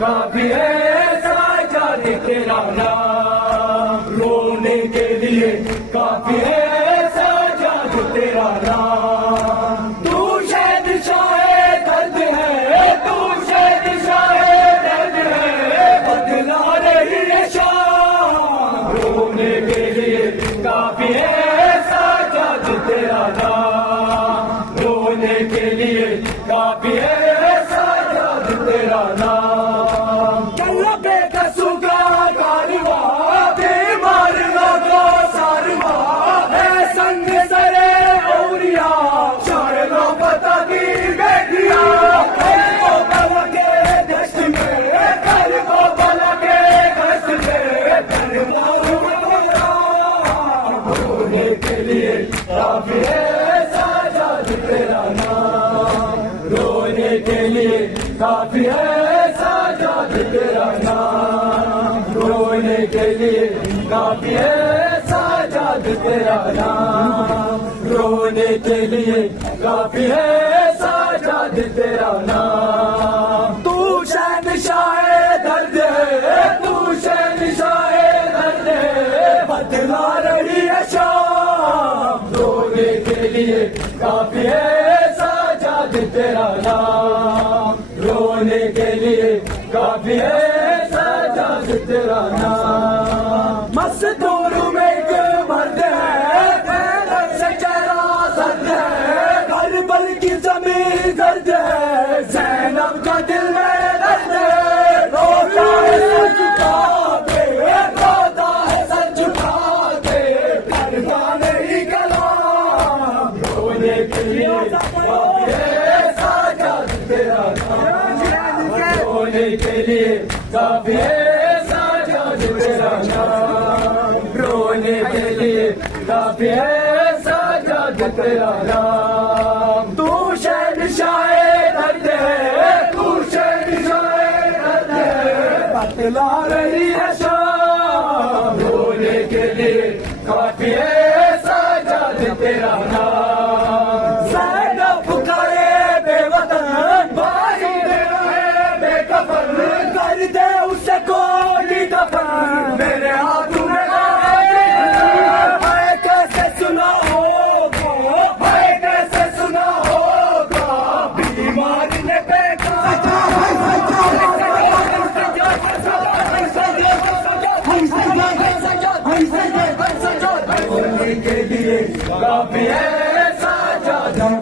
काफी है साजाद तेरा नाम, रोने के लिए काफी है साजाद तेरा नाम। तू शहंशाह दर्द है, तू शहंशाह दर्द है, बदला रही है शाम। रोने के लिए काफी है साजाद तेरा नाम, रोने के लिए काफी है साजाद तेरा नाम। चलो बेकसूर का कारवा, बीमार लोगों सारवा है संग सरे औरिया, शायरों पता की बेटिया को बल के दस्त में, कर को बल के दस्त में, कर होने के लिए काफी है साजाद तेरा नाम, रोने के लिए काफी है साजाद तेरा नाम, रोने के लिए काफी है साजाद तेरा नाम, रोने के लिए काफी है साजाद तेरा नाम। तू शहंशाह दर्द है, तू शहंशाह दर्द है, बदला रही है शाम। रोने के लिए काफी है साजाद तेरा नाम, रोने के लिए काफी है साजाद तेरा नाम। मस्तूर में एक मर्द है, से चेहरा सर्द है, हर पल की जमीन दर्द है, ज़ैनब का दिल में दर्द है, रोता है सर झुका के, रोता है सर झुका के, करवा नहीं कलाम। रोने के लिए काफी है साजाद तेरा नाम, रोने के लिए काफी है साजाद तेरा नाम, रोने के लिए काफी है साजाद तेरा नाम। तू शहंशाह दर्द है, तू शहंशाह दर्द है, बतला रही है शाम। रोने के लिए काफी है साजाद तेरा नाम। ज़ैनब पुकारे बेवतन, भाई बेकफन, कर दे उसे कोई दफन, मेरे हाथों में भाई कैसे सुना होगा, भाई कैसे सुना होगा, बीमार ने के लिए काफी है साजाद।